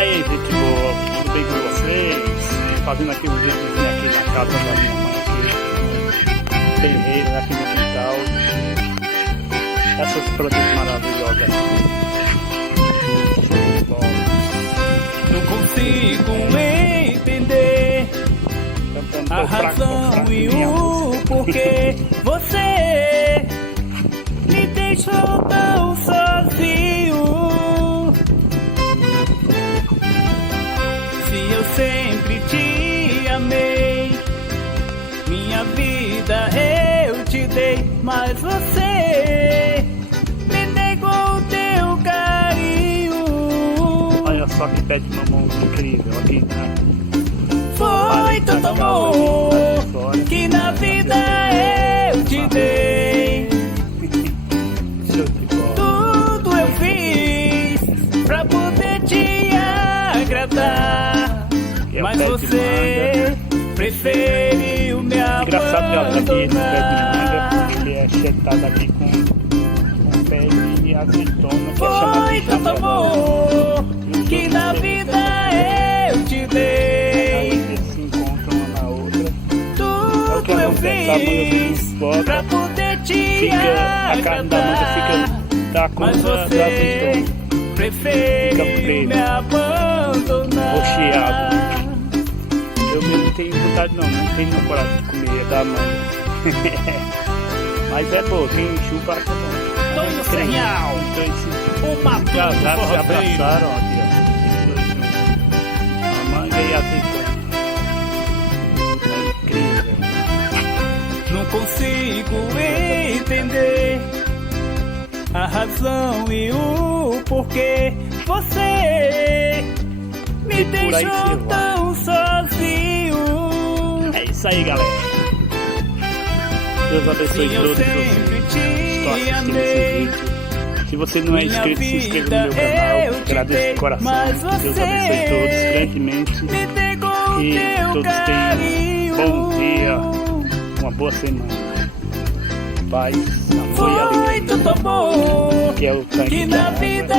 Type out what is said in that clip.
aí, gente boa, tudo bem com vocês? Fazendo aqui um videozinho aqui na casa da minha mãe, aqui, terreiro, aqui no quintal. Essas plantas maravilhosas. Show de bola. Não consigo entender a razão e o porquê você me deixou tão sozinho. Se eu sempre te amei, minha vida eu te dei, mas você me negou teu carinho. Olha só que pé de mamão incrível aqui, né? Foi tanto amor que na vida eu te dei. Tudo eu fiz pra poder te agradar, mas você preferiu me engraçado que ela tá aqui no pé de manga, abandonar. porque ele é chetado aqui com um pé de azeitona, que é Foi chamado de tanto jacaré. amor que na vida eu te dei. Eles se encontram uma na outra. Tudo eu fiz pra poder te A carne da manga fica agradar, da mas conta da você azeitona. preferiu me abandonar. Rocheado. Eu mesmo não tenho vontade não tenho coragem de comer da manga. Mas é bom, quem chupa acha bom. Tonho Serrial, o matuto Já se forrozeiro. abraçaram ó, aqui, ó. Os dois juntos. A manga e a azeitona. É incrível. Não consigo entender a razão e o porquê você me por aí deixou se vai. tão sozinho. É isso aí, galera. Deus abençoe Se eu todos sempre vocês que estão te assistindo amei, esse vídeo. Se você não é minha inscrito, se inscreva no meu vida canal. eu te Agradeço dei, de coração. mas Deus abençoe você todos grandemente. me negou Que teu todos tenham carinho. bom dia, uma boa semana. Paz, amor e Foi alegria. tanto amor Que é o tanque que da na água. vida